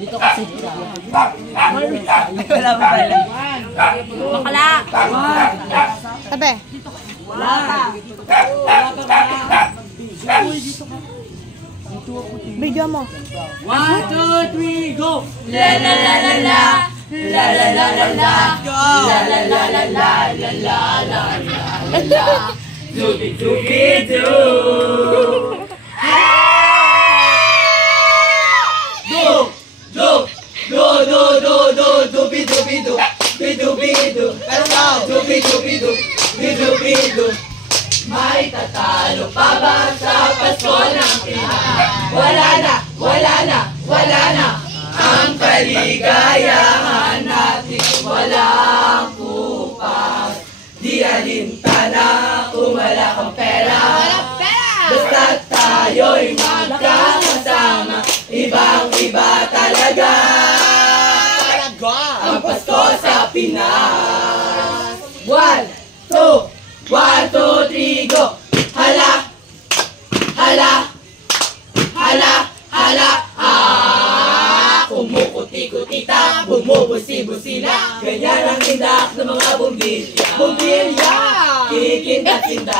Dito kasi siya. Wala mo pala. Bakla. Tabi. Wala ka. Video mo. 1, 2, 3, go! La la la la la. La la la la la. La la la la la. La la la la la. Dubi dubi do. Bidu, bidu. May tatalo pa ba sa Pasko ng Pinas? Wala na, wala na, wala na. Ang kaligayahan natin walang kupas. Di alintana kung wala kang pera. Basta tayo'y magkakasama. Ibang-iba talaga ang Pasko sa Pinas. 1, 2, 1, 2, 3, go! Hala! Hala! Hala! Hala! Kumukuti-kutita, bumubusi-busina. Ganyan ang tindak ng mga bumbilya. Bumbilya! Kikinda-kinda,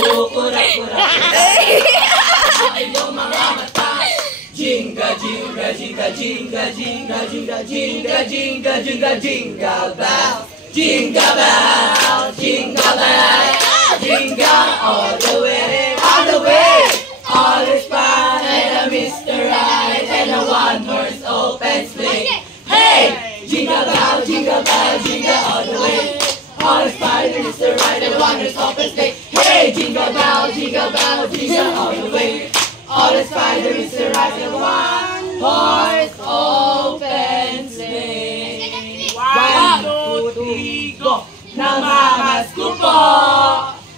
kukurak-kurak. Ang iyong mga mata. Jinga, jinga, jinga, jinga, jinga, jinga, jinga, jinga, jinga, jinga bell. Jingle bell, jingle bell, jingle all the way, all the way. All is fine and a Mr. Right and a one-horse open sleigh. Hey, jingle bell, jingle all the way. All is fine and Mr. Right and a one-horse open sleigh. Hey, jingle bell, jingle all the way. All is fine and Mr. Right and one-horse open sleigh. 1, 2, 3, go! Namamas ko po